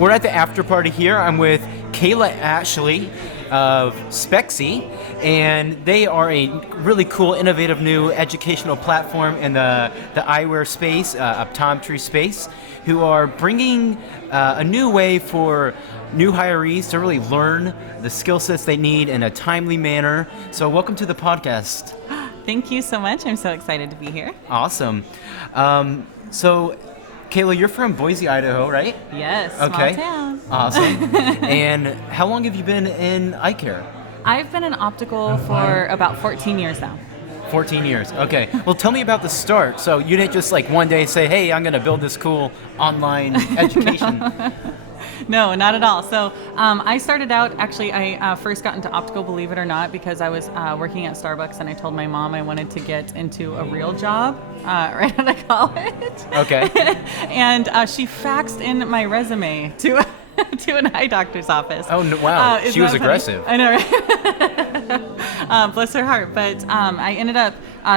We're at the after party here. I'm with Kayla Ashlee of Spexy, and they are a really cool, innovative new educational platform in the eyewear space, optometry space, who are bringing a new way for new hirees to really learn the skill sets they need in a timely manner. So welcome to the podcast. Thank you so much. I'm so excited to be here. Awesome. So Kayla, you're from Boise, Idaho, right? Yes, okay. Small town. Awesome. And how long have you been in eye care? I've been in Optical for about 14 years now. 14 years. Okay. Well, tell me about the start. So you didn't just like one day say, hey, I'm going to build this cool online education. No, not at all. So I started out, actually, I first got into Optical, believe it or not, because I was working at Starbucks and I told my mom I wanted to get into a real job right out of college. Okay. And she faxed in my resume to an eye doctor's office. Oh, no, wow. She was aggressive. I know, right? Bless her heart. But I ended up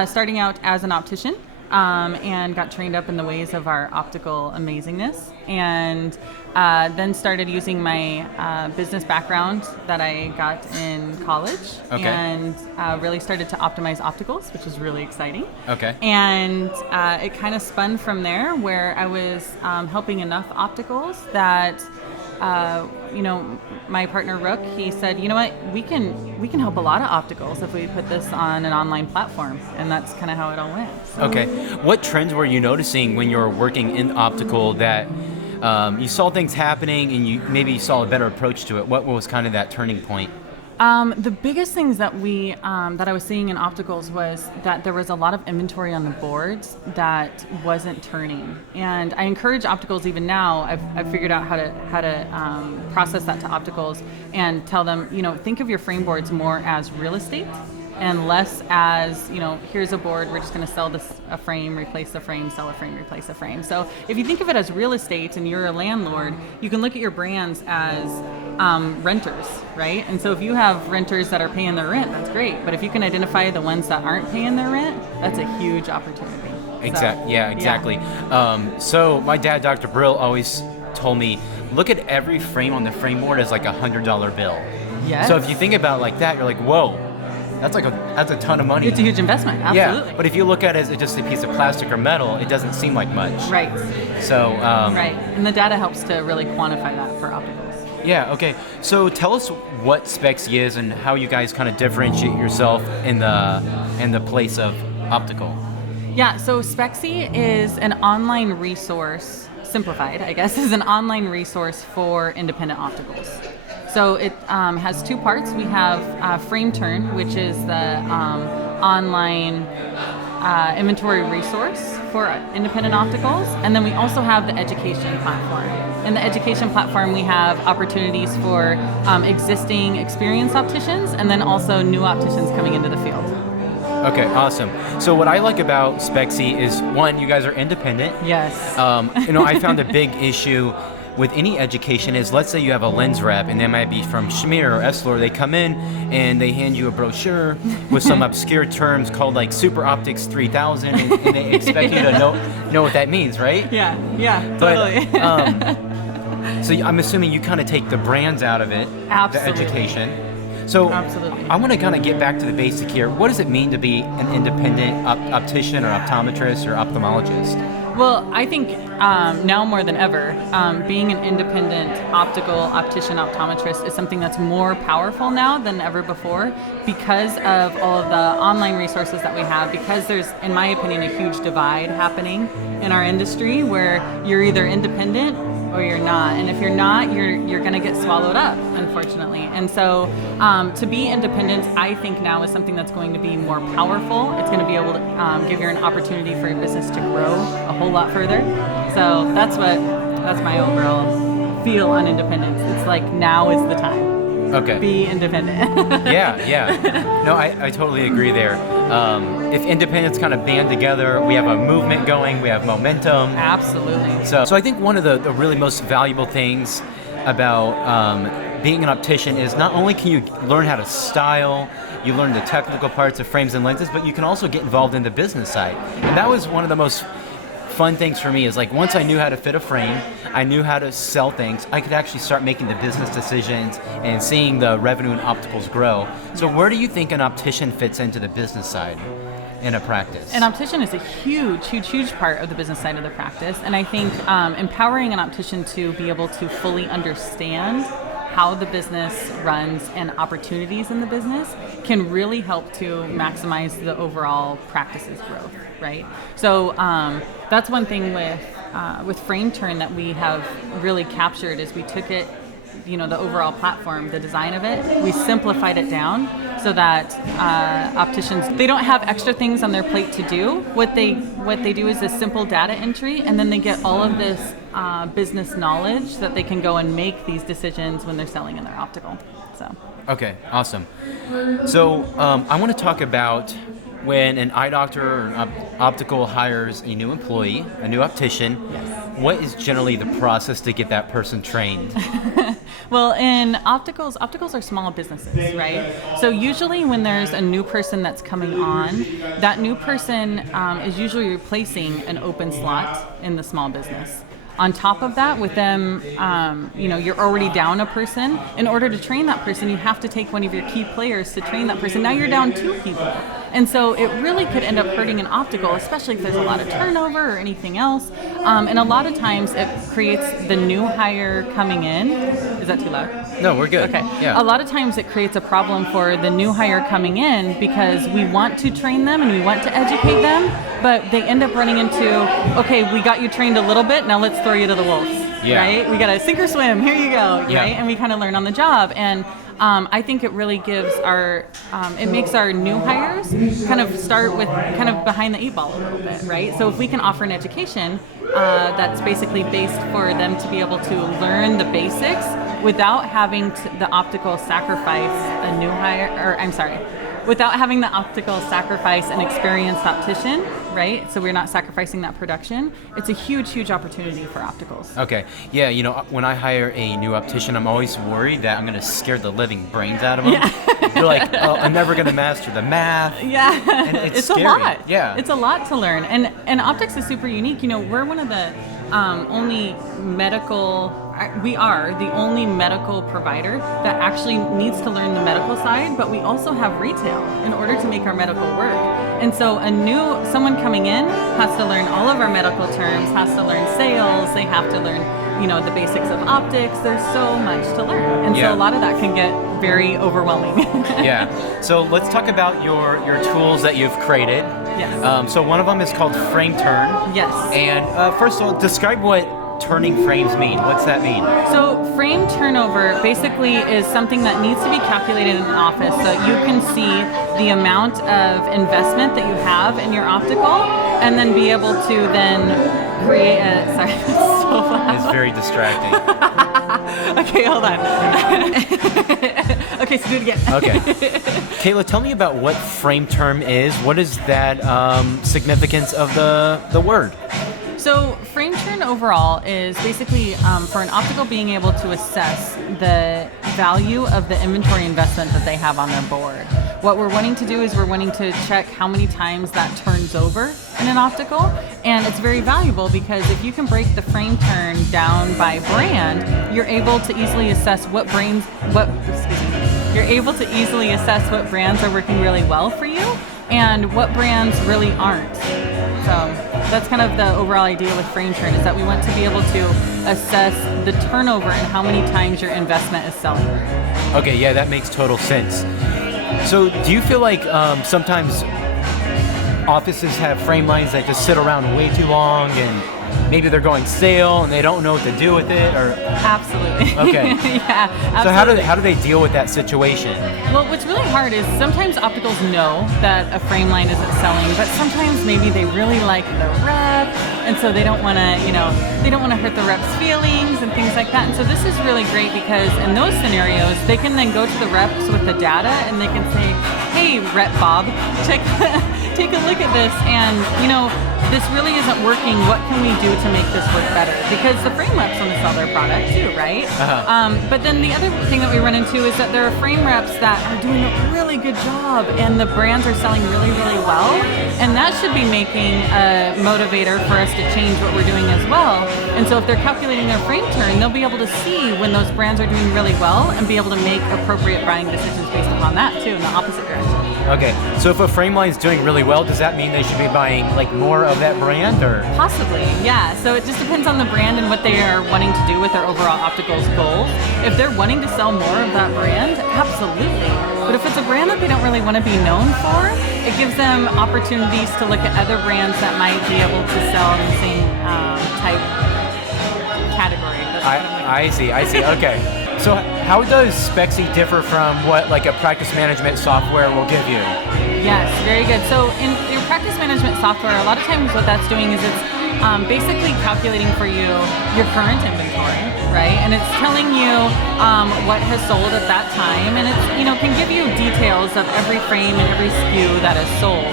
starting out as an optician. And got trained up in the ways of our optical amazingness, and then started using my business background that I got in college, and really started to optimize opticals, which is really exciting. Okay. And it kind of spun from there, where I was helping enough opticals that my partner Rook, he said, you know what, we can help a lot of opticals if we put this on an online platform, and that's kind of how it all went. So. Okay. What trends were you noticing when you were working in optical that you saw things happening and you maybe saw a better approach to it? What was kind of that turning point? The biggest things that that I was seeing in opticals was that there was a lot of inventory on the boards that wasn't turning, and I encourage opticals even now. I've figured out how to process that to opticals and tell them, think of your frame boards more as real estate and less as, here's a board, we're just going to sell a frame, replace the frame, sell a frame, replace a frame. So if you think of it as real estate and you're a landlord, you can look at your brands as renters, right? And so if you have renters that are paying their rent, that's great. But if you can identify the ones that aren't paying their rent, that's a huge opportunity. Exactly. Yeah, exactly. Yeah. So my dad, Dr. Brill, always told me, look at every frame on the frame board as like $100 bill. Yes. So if you think about it like that, you're like, whoa. That's a ton of money. It's a huge investment, absolutely. Yeah, but if you look at it as just a piece of plastic or metal, it doesn't seem like much. Right. So. Right, and the data helps to really quantify that for opticals. Yeah. Okay. So tell us what Spexy is and how you guys kind of differentiate yourself in the place of optical. Yeah. So Spexy is an online resource, simplified, I guess, is an online resource for independent opticals. So it has two parts. We have Frame Turn, which is the online inventory resource for independent opticals. And then we also have the education platform. In the education platform, we have opportunities for existing experienced opticians and then also new opticians coming into the field. Okay, awesome. So what I like about Spexy is, one, you guys are independent. Yes. I found a big issue with any education is, let's say you have a lens rep and they might be from Schmier or Essilor. They come in and they hand you a brochure with some obscure terms called like Super Optics 3000 and they expect you to know what that means, right? Yeah, totally. So I'm assuming you kind of take the brands out of it, Absolutely. the education. So Absolutely. I want to kind of get back to the basic here. What does it mean to be an independent optician or optometrist or ophthalmologist? Well, I think now more than ever, being an independent optician, optometrist is something that's more powerful now than ever before because of all of the online resources that we have, because there's, in my opinion, a huge divide happening in our industry where you're either independent or you're not. And if you're not, you're going to get swallowed up, unfortunately. And so to be independent, I think now is something that's going to be more powerful. It's going to be able to give you an opportunity for your business to grow a whole lot further. So that's my overall feel on independence. It's like now is the time. Okay. Be independent. Yeah. No, I totally agree there. If independents kind of band together, we have a movement going, we have momentum. Absolutely. So I think one of the really most valuable things about being an optician is not only can you learn how to style, you learn the technical parts of frames and lenses, but you can also get involved in the business side. And that was one of the most fun things for me is like once I knew how to fit a frame, I knew how to sell things, I could actually start making the business decisions and seeing the revenue in opticals grow. So where do you think an optician fits into the business side in a practice? An optician is a huge part of the business side of the practice. And I think empowering an optician to be able to fully understand how the business runs and opportunities in the business can really help to maximize the overall practice's growth, right? So that's one thing with Frame Turn that we have really captured is we took it, the overall platform, the design of it, we simplified it down so that opticians, they don't have extra things on their plate to do. What they do is a simple data entry, and then they get all of this business knowledge that they can go and make these decisions when they're selling in their optical. So. Okay, awesome. So I want to talk about when an eye doctor or an optical hires a new employee, a new optician. Yes. What is generally the process to get that person trained? Well, in opticals are small businesses, right? So usually when there's a new person that's coming on, that new person is usually replacing an open slot in the small business. On top of that, with them, you're already down a person. In order to train that person, you have to take one of your key players to train that person. Now you're down 2 people. And so it really could end up hurting an optical, especially if there's a lot of turnover or anything else. And a lot of times it creates the new hire coming in. Is that too loud? No, we're good. Okay. Yeah. A lot of times it creates a problem for the new hire coming in because we want to train them and we want to educate them, but they end up running into, okay, we got you trained a little bit, now let's throw you to the wolves, right? We got to sink or swim, here you go, right? And we kind of learn on the job. And I think it really gives it makes our new hires kind of start with kind of behind the 8 ball a little bit, right? So if we can offer an education that's basically based for them to be able to learn the basics without having the optical sacrifice a new hire, without having the optical sacrifice an experienced optician, right? So we're not sacrificing that production. It's a huge opportunity for opticals. Okay. Yeah, when I hire a new optician, I'm always worried that I'm going to scare the living brains out of them. They're like, oh, I'm never going to master the math. Yeah. And it's a scary. lot. Yeah. It's a lot to learn. And optics is super unique. We're one of the only we are the only medical provider that actually needs to learn the medical side, but we also have retail in order to make our medical work. And so someone coming in has to learn all of our medical terms, has to learn sales, they have to learn, the basics of optics. There's so much to learn. And so a lot of that can get very overwhelming. Yeah. So let's talk about your tools that you've created. Yes. So one of them is called Frame Turn. Yes. And first of all, describe what turning frames mean. What's that mean? So frame turnover basically is something that needs to be calculated in an office so that you can see the amount of investment that you have in your optical and then be able to then create sorry, it's so loud. It's very distracting. Okay, hold on. Okay, so do it again. Okay. Kayla, tell me about what frame term is. What is that significance of the word? So frame turn overall is basically for an optical being able to assess the value of the inventory investment that they have on their board. What we're wanting to do is we're wanting to check how many times that turns over in an optical, and it's very valuable because if you can break the frame turn down by brand, you're able to easily assess you're able to easily assess what brands are working really well for you and what brands really aren't. So that's kind of the overall idea with frame turn, is that we want to be able to assess the turnover and how many times your investment is selling. Okay, yeah, that makes total sense. So do you feel like sometimes offices have frame lines that just sit around way too long and maybe they're going stale and they don't know what to do with it? Or Absolutely. Okay. Yeah, absolutely. So how do they deal with that situation? Well, what's really hard is sometimes opticals know that a frame line isn't selling, but sometimes maybe they really like the rep, and so they don't want to, they don't want to hurt the rep's feelings and things like that. And so this is really great because in those scenarios, they can then go to the reps with the data and they can say, hey, hey, Rep Bob, take a look at this, and this really isn't working. What can we do to make this work better? Because the frame reps want to sell their product too, right? But then the other thing that we run into is that there are frame reps that are doing a really good job, and the brands are selling really, really well, and that should be making a motivator for us to change what we're doing as well. And so if they're calculating their frame turn, they'll be able to see when those brands are doing really well and be able to make appropriate buying decisions based upon that too, in the opposite direction. Okay, so if a frame line is doing really well, does that mean they should be buying like more of that brand, or? Possibly, yeah. So it just depends on the brand and what they are wanting to do with their overall Opticals goals. If they're wanting to sell more of that brand, absolutely. But if it's a brand that they don't really want to be known for, it gives them opportunities to look at other brands that might be able to sell in the same type category. I see. Okay. So how does Spexy differ from what like a practice management software will give you? Yes, very good. So in your practice management software, a lot of times what that's doing is it's basically calculating for you your current inventory, right? And it's telling you what has sold at that time, and it's can give you details of every frame and every SKU that is sold.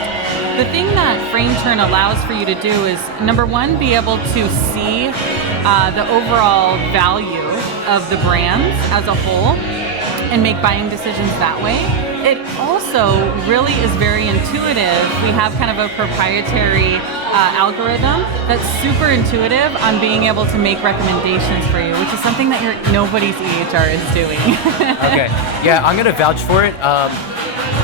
The thing that frame turn allows for you to do is, number one, be able to see the overall value of the brands as a whole and make buying decisions that way. It also really is very intuitive. We have kind of a proprietary algorithm that's super intuitive on being able to make recommendations for you, which is something that nobody's EHR is doing. Okay, yeah, I'm gonna vouch for it.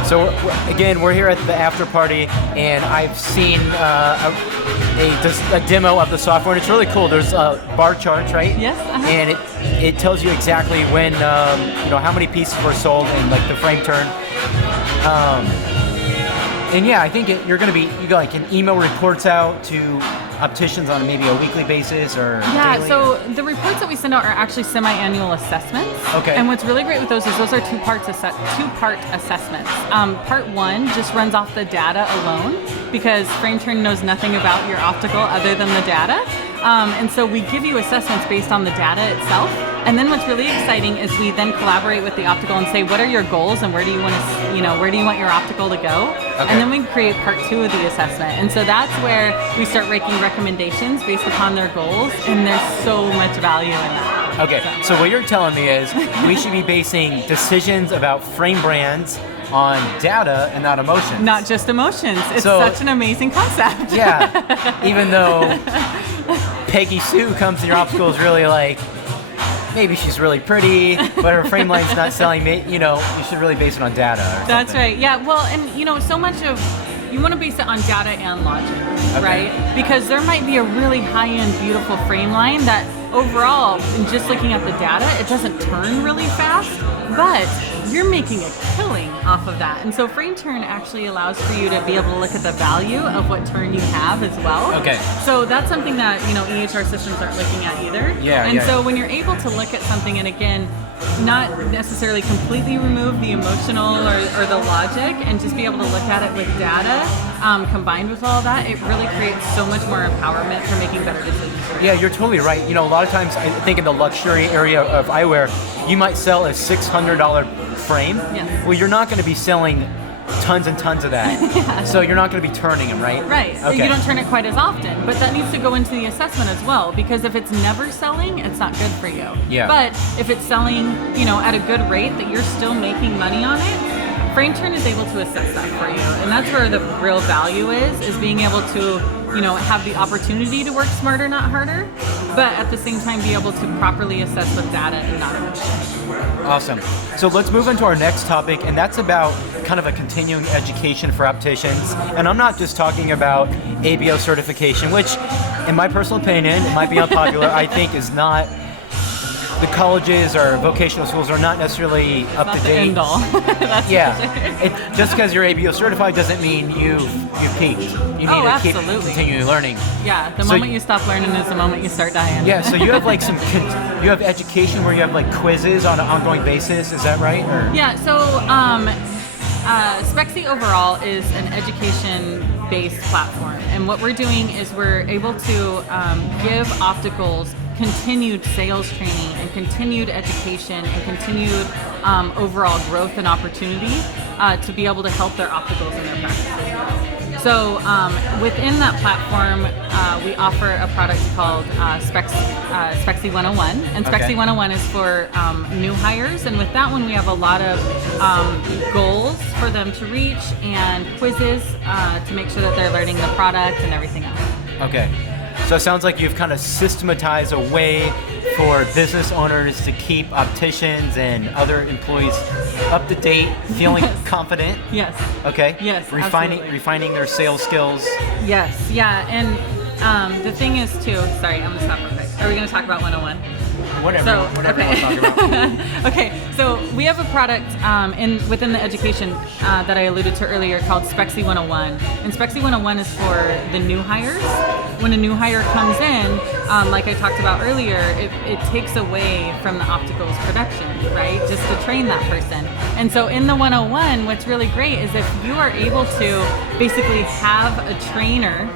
So again, we're here at the after party, and I've seen a demo of the software, and it's really cool. There's bar charts, right? Yes. And it tells you exactly when how many pieces were sold and like the frame turn. And yeah, I think you can email reports out to opticians on maybe a weekly basis or daily? So the reports that we send out are actually semi-annual assessments. Okay. And what's really great with those is those are two-part assessments. Part one just runs off the data alone because frame turn knows nothing about your optical other than the data. And so we give you assessments based on the data itself. And then what's really exciting is we then collaborate with the optical and say, what are your goals and where do you want your optical to go? Okay. And then we create part two of the assessment. And so that's where we start making recommendations based upon their goals, and there's so much value in that. Okay, so what you're telling me is we should be basing decisions about frame brands on data and not emotions. Not just emotions. It's such an amazing concept. Yeah, even though Peggy Sue comes in your optical is really like, maybe she's really pretty, but her frame line's not selling. You should really base it on data. That's right. Yeah. Well, and so much of you want to base it on data and logic, right? Because there might be a really high-end, beautiful frame line that overall, in just looking at the data, it doesn't turn really fast, but you're making a killing off of that. And so frame turn actually allows for you to be able to look at the value of what turn you have as well. Okay. So that's something that, EHR systems aren't looking at either. Yeah. And so when you're able to look at something, and again, not necessarily completely remove the emotional or the logic and just be able to look at it with data combined with all that, it really creates so much more empowerment for making better decisions. Yeah, you're totally right. A lot of times I think in the luxury area of eyewear, you might sell a $600 frame. Yes. Well, you're not going to be selling tons and tons of that. Yeah. So you're not going to be turning them, right? Right. Okay. You don't turn it quite as often, but that needs to go into the assessment as well, because if it's never selling, it's not good for you. Yeah. But if it's selling, at a good rate that you're still making money on it, frame turn is able to assess that for you. And that's where the real value is being able to, have the opportunity to work smarter, not harder, but at the same time be able to properly assess with data and not emotion. Awesome. So let's move into our next topic, and that's about kind of a continuing education for opticians. And I'm not just talking about ABO certification, which, in my personal opinion, it might be unpopular, I think is not, the colleges or vocational schools are not necessarily up to date. End all. That's Just because you're ABO certified doesn't mean you've peaked. You need to keep continuing learning. Yeah, the moment you stop learning is the moment you start dying. Yeah, so you have like you have education where you have like quizzes on an ongoing basis. Is that right? Or? Yeah. So Spexy overall is an education-based platform, and what we're doing is we're able to give opticals continued sales training and continued education and continued overall growth and opportunity to be able to help their opticals in their practices. So within that platform, we offer a product called Spexy 101, and Spexy 101 is for new hires, and with that one we have a lot of goals for them to reach and quizzes to make sure that they're learning the product and everything else. Okay, so it sounds like you've kind of systematized a way for business owners to keep opticians and other employees up to date, feeling confident. Yes. Okay. Yes. Refining their sales skills. Yes. Yeah. And the thing is too. Sorry, I'm gonna stop real quick. Are we gonna talk about 101? Whatever you want to talk about. Okay, so we have a product within the education that I alluded to earlier called Spexy 101. And Spexy 101 is for the new hires. When a new hire comes in, like I talked about earlier, it takes away from the opticals production, right? Just to train that person. And so in the 101, what's really great is if you are able to basically have a trainer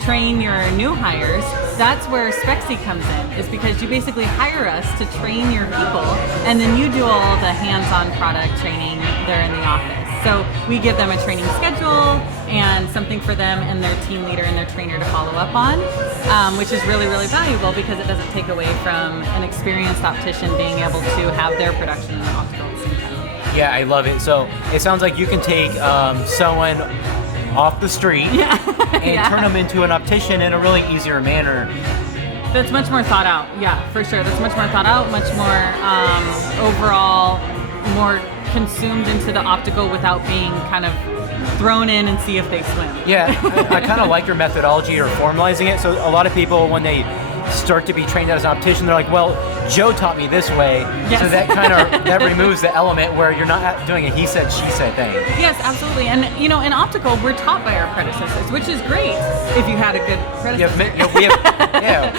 train your new hires, that's where Spexy comes in, is because you basically hire us to train your people, and then you do all the hands-on product training there in the office. So we give them a training schedule and something for them and their team leader and their trainer to follow up on, which is really, really valuable because it doesn't take away from an experienced optician being able to have their production in the optical at the same time. Yeah, I love it. So it sounds like you can take someone off the street and turn them into an optician in a really easier manner. That's much more thought out. Yeah, for sure. That's much more thought out, much more overall, more consumed into the optical without being kind of thrown in and see if they swim. Yeah, I kind of like your methodology or formalizing it. So a lot of people, when they start to be trained as an optician, they're like, well, Joe taught me this way. Yes. So that kind of that removes the element where you're not doing a he said, she said thing. Yes, absolutely. And you know, in optical, we're taught by our predecessors, which is great if you had a good predecessor. We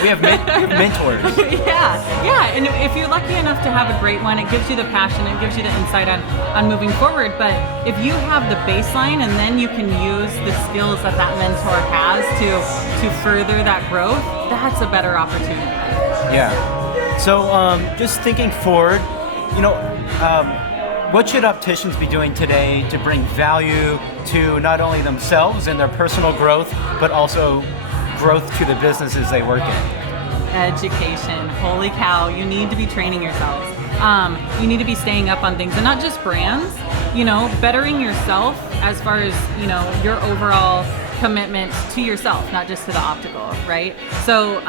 have mentors. yeah. And if you're lucky enough to have a great one, it gives you the passion, it gives you the insight on moving forward. But if you have the baseline and then you can use the skills that mentor has to further that growth, that's a better opportunity. Yeah. So just thinking forward, what should opticians be doing today to bring value to not only themselves and their personal growth, but also growth to the businesses they work in? Education. Holy cow, you need to be training yourselves. You need to be staying up on things, and not just brands, bettering yourself as far as, your overall commitment to yourself, not just to the optical, right? So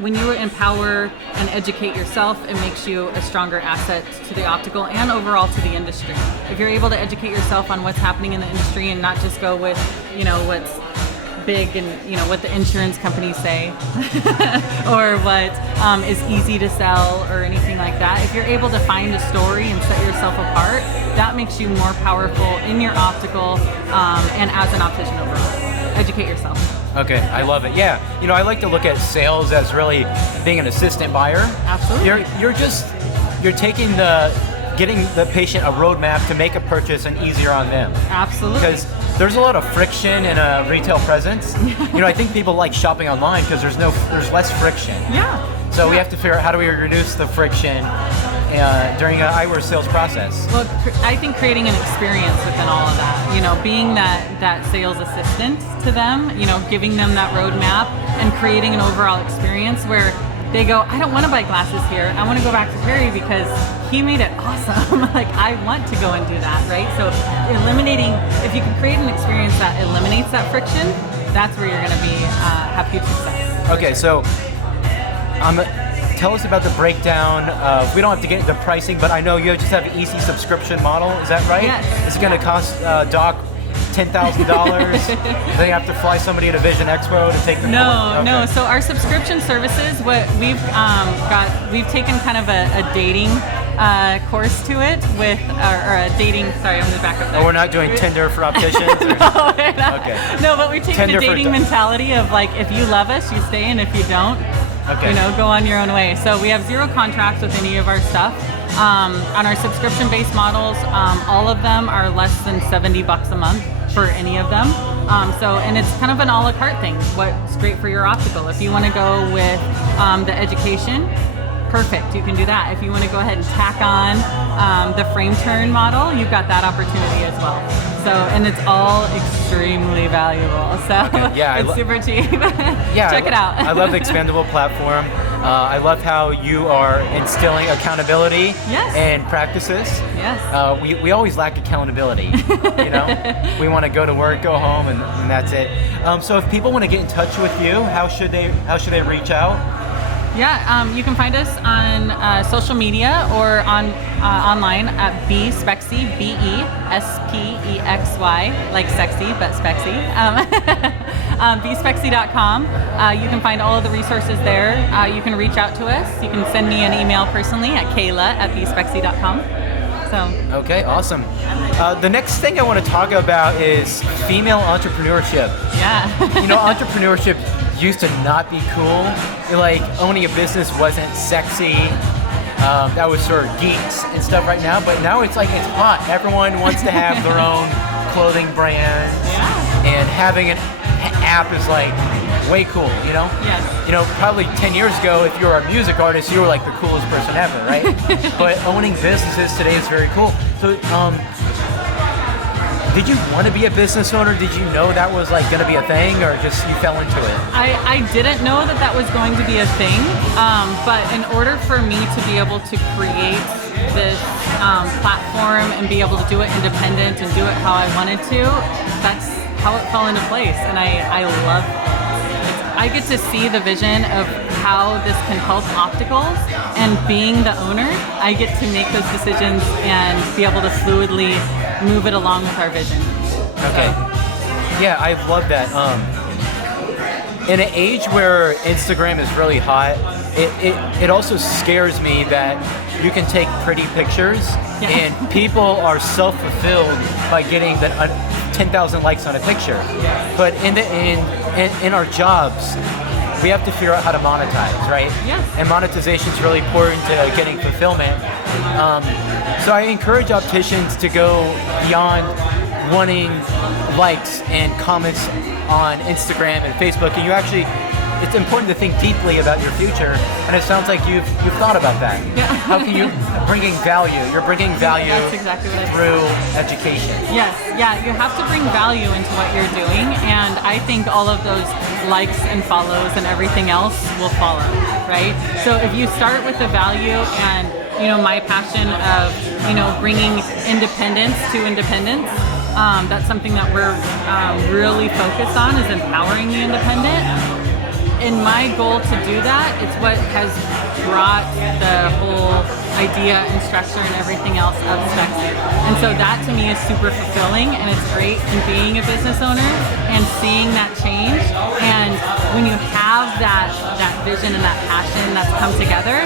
when you empower and educate yourself, it makes you a stronger asset to the optical and overall to the industry. If you're able to educate yourself on what's happening in the industry and not just go with, what's big and what the insurance companies say or what is easy to sell or anything like that, if you're able to find a story and set yourself apart, that makes you more powerful in your optical and as an optician overall. Educate yourself. Okay, I love it. Yeah, I like to look at sales as really being an assistant buyer. Absolutely. You're getting the patient a roadmap to make a purchase and easier on them. Absolutely. Because there's a lot of friction in a retail presence. I think people like shopping online because there's less friction. Yeah. So we have to figure out how do we reduce the friction during an eyewear sales process. Well, I think creating an experience within all of that, being that sales assistant to them, giving them that roadmap and creating an overall experience where they go, I don't want to buy glasses here. I want to go back to Perry because he made it awesome. Like, I want to go and do that, right? So if you can create an experience that eliminates that friction, that's where you're going to have huge success. Okay, so tell us about the breakdown of, we don't have to get into pricing, but I know you just have an EC subscription model, is that right? Yes. It's going to cost Doc $10,000. They have to fly somebody to Vision Expo to take them. No. So our subscription services, what we've taken kind of a dating course to it with, or a dating. Sorry, I'm gonna back up there. Oh, we're not doing Tinder for opticians. No, we're not. Okay. No, but we're taking Tinder the dating mentality of like, if you love us, you stay, and if you don't, go on your own way. So we have zero contracts with any of our stuff. On our subscription-based models, all of them are less than $70 a month for any of them. And it's kind of an a la carte thing. What's great for your optical? If you want to go with the education, perfect, you can do that. If you want to go ahead and tack on the frame turn model, you've got that opportunity as well. So, and it's all extremely valuable. So it's super cheap. Check it out. I love the expandable platform. I love how you are instilling accountability and practices. Yes. We always lack accountability. We want to go to work, go home, and that's it. So if people want to get in touch with you, how should they reach out? Yeah, you can find us on social media or online at Spexy, Bespexy, like sexy, but Spexy. Bspexy.com. You can find all of the resources there. You can reach out to us. You can send me an email personally at Kayla at Bspexy.com. So. Okay, awesome. The next thing I want to talk about is female entrepreneurship. Yeah. Entrepreneurship used to not be cool. Like, owning a business wasn't sexy. That was for geeks and stuff right now, but now it's hot. Everyone wants to have their own clothing brand. Yeah. And having an app is like way cool, Yes. Probably 10 years ago, if you were a music artist, you were like the coolest person ever, right? But owning businesses today is very cool. So, did you want to be a business owner? Did you know that was like going to be a thing, or just you fell into it? I didn't know that was going to be a thing, but in order for me to be able to create this platform and be able to do it independent and do it how I wanted to, that's how it fell into place, and I love it. I get to see the vision of how this can help opticals, and being the owner, I get to make those decisions and be able to fluidly move it along with our vision. Okay. Yeah, I love that. In an age where Instagram is really hot, it also scares me that you can take pretty pictures and people are self-fulfilled by getting the 10,000 likes on a picture. But in our jobs, we have to figure out how to monetize, right? Yes. And monetization is really important to getting fulfillment. So I encourage opticians to go beyond wanting likes and comments on Instagram and Facebook, and it's important to think deeply about your future, and it sounds like you've thought about that. Yeah. How can you bringing value? You're bringing value That's exactly what through education. Yes, yeah, you have to bring value into what you're doing, and I think all of those likes and follows and everything else will follow, right? So if you start with the value and my passion of bringing independence to independence, that's something that we're really focused on, is empowering the independent. And my goal to do that, it's what has brought the whole idea and structure and everything else of Spexy. And so that to me is super fulfilling, and it's great in being a business owner and seeing that change. And when you have that vision and that passion that's come together,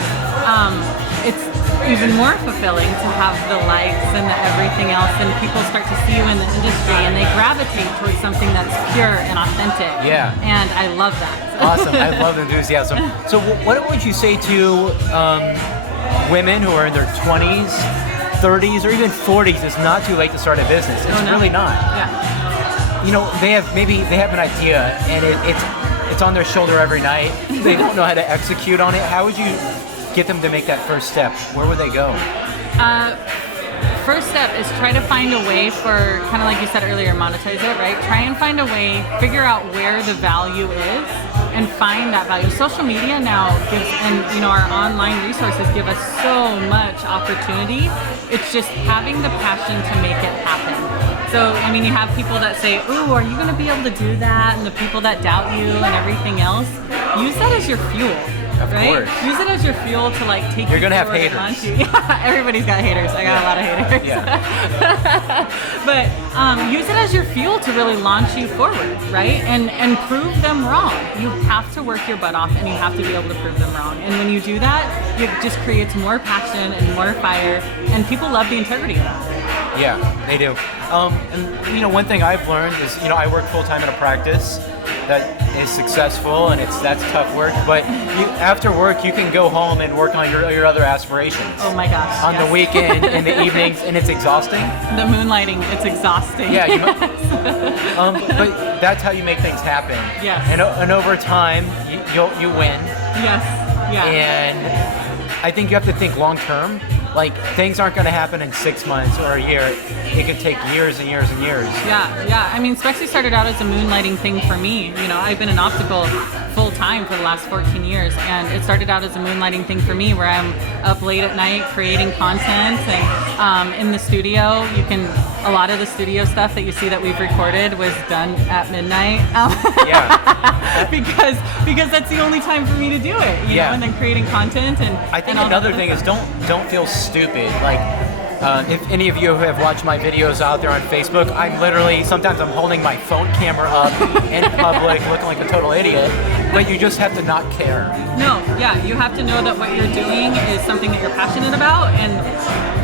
it's even more fulfilling to have the likes and the everything else, and people start to see you in the industry and they gravitate towards something that's pure and authentic. Yeah. And I love that. Awesome. I love enthusiasm. So what would you say to women who are in their 20s, 30s, or even 40s? It's not too late to start a business. It's really not. Yeah. They have an idea, and it's on their shoulder every night. They don't know how to execute on it. How would you get them to make that first step? Where would they go? First step is try to find a way for, kind of like you said earlier, monetize it, right? Try and find a way, figure out where the value is, and find that value. Social media now gives, and our online resources give us so much opportunity. It's just having the passion to make it happen. So, you have people that say, ooh, are you going to be able to do that? And the people that doubt you and everything else. Use that as your fuel. Of course. Use it as your fuel to take You're gonna have forward and haters. launch you. Yeah, everybody's got haters. I got a lot of haters. Yeah. But use it as your fuel to really launch you forward, right? And prove them wrong. You have to work your butt off, and you have to be able to prove them wrong. And when you do that, it just creates more passion and more fire, and people love the integrity of that. Yeah, they do. And one thing I've learned is, I work full time in a practice that is successful, and that's tough work. But after work, you can go home and work on your other aspirations. Oh my gosh! On the weekend, in the evenings, and it's exhausting. The moonlighting, it's exhausting. Yeah, But that's how you make things happen. Yes. And over time, you win. Yes. Yeah. And I think you have to think long term. Like, things aren't going to happen in 6 months or a year. It could take years and years and years. Yeah. I mean, Spexy started out as a moonlighting thing for me. You know, I've been in optical full time for the last 14 years, and it started out as a moonlighting thing for me, where I'm up late at night creating content, and in the studio, a lot of the studio stuff that you see that we've recorded was done at midnight. Yeah. because that's the only time for me to do it, you know, and then creating content. And I think and another thing is don't feel stupid. Like, if any of you who have watched my videos out there on Facebook, sometimes I'm holding my phone camera up in public looking like a total idiot, but you just have to not care. No, yeah, you have to know that what you're doing is something that you're passionate about, and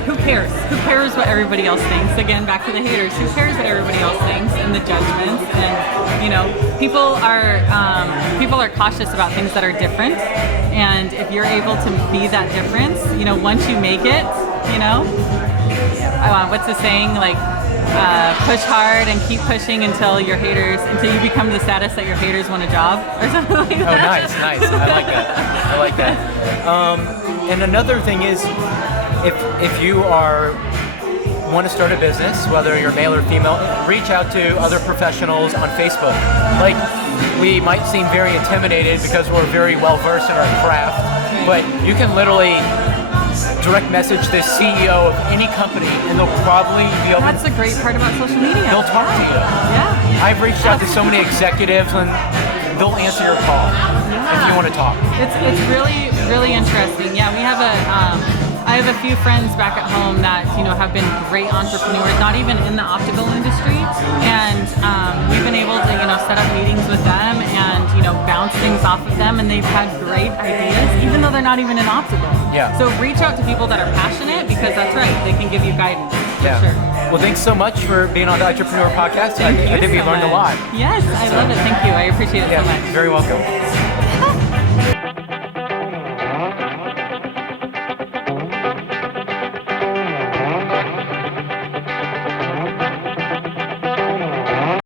who cares? Who cares what everybody else thinks? Again, back to the haters. Who cares what everybody else thinks and the judgments? And, you know, people are cautious about things that are different, and if you're able to be that difference, you know, once you make it, you know, what's the saying? Like, push hard and keep pushing until you become the status that your haters want a job or something like that. Oh, nice. I like that. And another thing is, if you want to start a business, whether you're male or female, reach out to other professionals on Facebook. Like, we might seem very intimidated because we're very well versed in our craft, but you can literally direct message the CEO of any company, and they'll probably be able. That's the great part about social media. They'll talk to you. Yeah. I've reached out to so many executives, and they'll answer your call if you want to talk. It's really, really interesting. Yeah, I have a few friends back at home that, you know, have been great entrepreneurs, not even in the optical industry, and we've been able to, you know, set up meetings with them and, you know, bounce things off of them, and they've had great ideas, even though they're not even in optical. Yeah. So reach out to people that are passionate, because that's right, they can give you guidance. Yeah. Sure. Well, thanks so much for being on the Entrepreneur Podcast. I think we learned a lot. Yes, I love it. Thank you. I appreciate it so much. Very welcome.